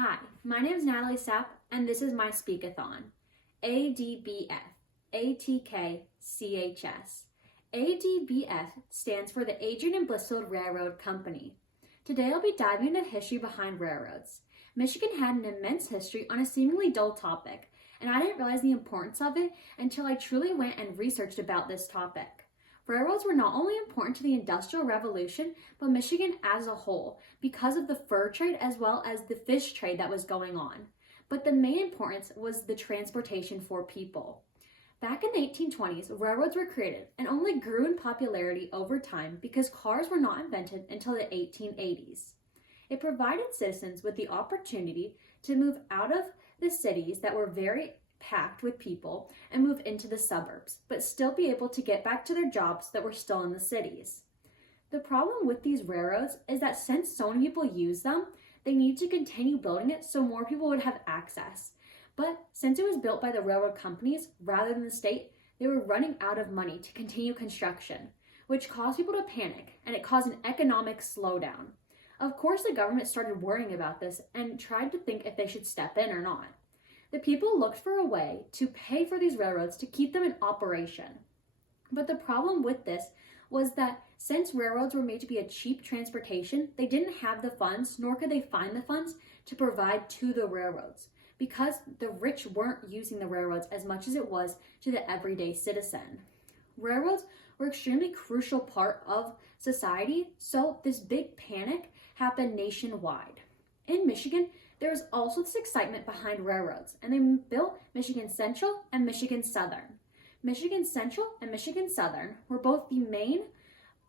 Hi, my name is Natalie Sapp, and this is my Speakathon. ADBF, ATKCHS. ADBF stands for the Adrian and Blissfield Railroad Company. Today I'll be diving into the history behind railroads. Michigan had an immense history on a seemingly dull topic, and I didn't realize the importance of it until I truly went and researched about this topic. Railroads were not only important to the Industrial Revolution, but Michigan as a whole, because of the fur trade as well as the fish trade that was going on. But the main importance was the transportation for people. Back in the 1820s, railroads were created and only grew in popularity over time because cars were not invented until the 1880s. It provided citizens with the opportunity to move out of the cities that were very packed with people and move into the suburbs, but still be able to get back to their jobs that were still in the cities. The problem with these railroads is that since so many people use them, they need to continue building it so more people would have access. But since it was built by the railroad companies rather than the state, they were running out of money to continue construction, which caused people to panic, and it caused an economic slowdown. Of course, the government started worrying about this and tried to think if they should step in or not. The people looked for a way to pay for these railroads to keep them in operation. But the problem with this was that since railroads were made to be a cheap transportation, they didn't have the funds, nor could they find the funds to provide to the railroads, because the rich weren't using the railroads as much as it was to the everyday citizen. Railroads were an extremely crucial part of society, so this big panic happened nationwide. In Michigan, there was also this excitement behind railroads, and they built Michigan Central and Michigan Southern. Michigan Central and Michigan Southern were both the main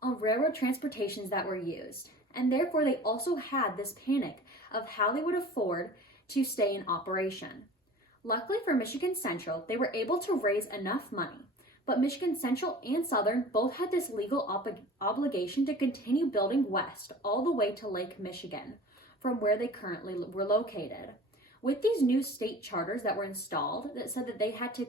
railroad transportations that were used, and therefore they also had this panic of how they would afford to stay in operation. Luckily for Michigan Central, they were able to raise enough money, but Michigan Central and Southern both had this legal obligation to continue building west all the way to Lake Michigan, from where they currently were located. With these new state charters that were installed that said that they had to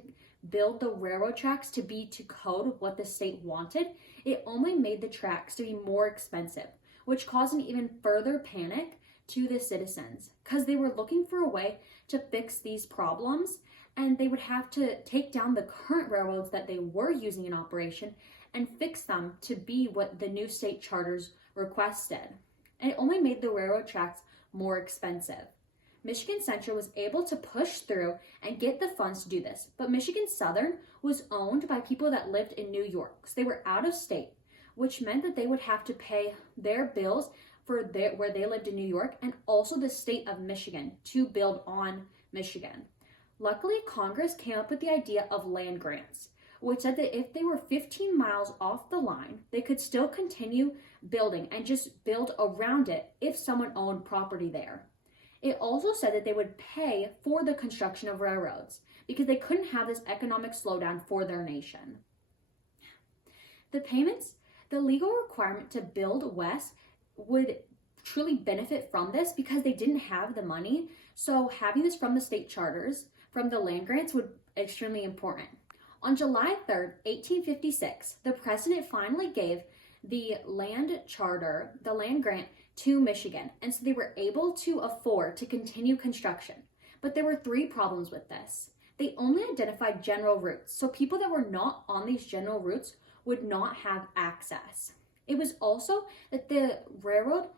build the railroad tracks to be to code what the state wanted, it only made the tracks to be more expensive, which caused an even further panic to the citizens because they were looking for a way to fix these problems, and they would have to take down the current railroads that they were using in operation and fix them to be what the new state charters requested. And it only made the railroad tracks more expensive. Michigan Central was able to push through and get the funds to do this, but Michigan Southern was owned by people that lived in New York, so they were out of state, which meant that they would have to pay their bills for where they lived in New York and also the state of Michigan to build on Michigan. Luckily, Congress came up with the idea of land grants, which said that if they were 15 miles off the line, they could still continue building and just build around it if someone owned property there. It also said that they would pay for the construction of railroads because they couldn't have this economic slowdown for their nation. The payments, the legal requirement to build west would truly benefit from this because they didn't have the money. So having this from the state charters, from the land grants, would be extremely important. On July 3rd, 1856, the president finally gave the land charter, the land grant, to Michigan, and so they were able to afford to continue construction. But there were three problems with this. They only identified general routes, so people that were not on these general routes would not have access. It was also that the railroad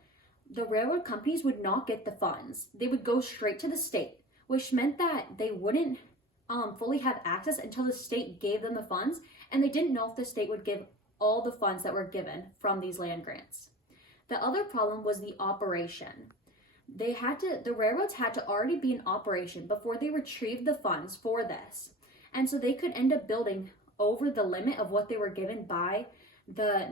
companies would not get the funds. They would go straight to the state, which meant that they wouldn't fully have access until the state gave them the funds, and they didn't know if the state would give all the funds that were given from these land grants. The other problem was the operation. The railroads had to already be in operation before they retrieved the funds for this, and so they could end up building over the limit of what they were given by the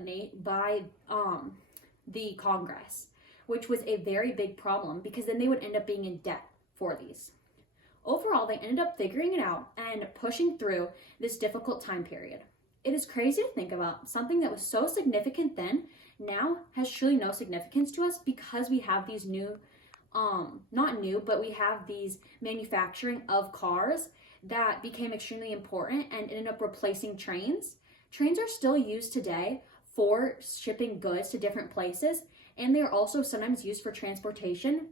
Congress, which was a very big problem because then they would end up being in debt for these. Overall, they ended up figuring it out and pushing through this difficult time period. It is crazy to think about something that was so significant then now has truly no significance to us because we have these new, not new, but we have these manufacturing of cars that became extremely important and ended up replacing trains. Trains are still used today for shipping goods to different places, and they are also sometimes used for transportation